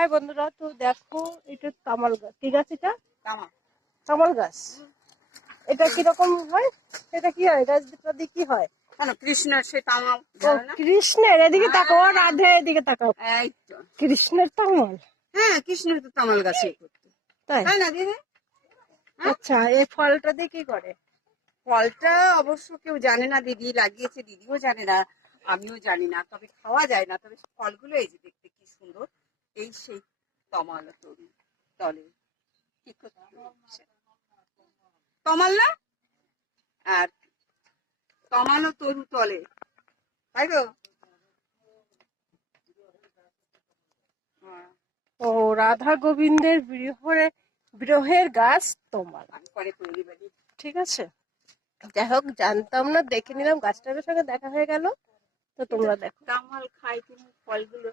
High বন্ধুরা, তো দেখো এটা তামাল গাছ। কি গাছ এটা? তামা তামাল গাছ। এটা কিরকম হয়? এটা কি হয়? গাছটা দিয়ে কি হয়? কেন কৃষ্ণের সে তামা ও জানো না? কৃষ্ণের, এদিকে তাকাও, রাধে এদিকে তাকাও। এই তো কৃষ্ণের তামাল। হ্যাঁ, কৃষ্ণের তো তামাল গাছে করতে, তাই? তাই না দিদি? আচ্ছা, এই ফলটা দিয়ে কি করে? ফলটা অবশ্য কেউ জানে না, দিদি লাগিয়েছে, দিদিও জানে না, আমিও জানি না, তবে খাওয়া যায় না। তবে ফলগুলো এই যে দেখতে কি সুন্দর, এই সেই তমাল তরু তলে কি করছে তমাল না, আর তমাল তরু তলে, তাই তো? হ্যাঁ, ও রাধা গোবিন্দের বিরহের গাছ তোমার। আমি পরে তৈরি বাড়ি ঠিক আছে, যাই হোক, জানতাম না, দেখে নিলাম, গাছটার সঙ্গে দেখা হয়ে গেল। তো তোমরা দেখো। তামাল খাই তুমি ফলগুলো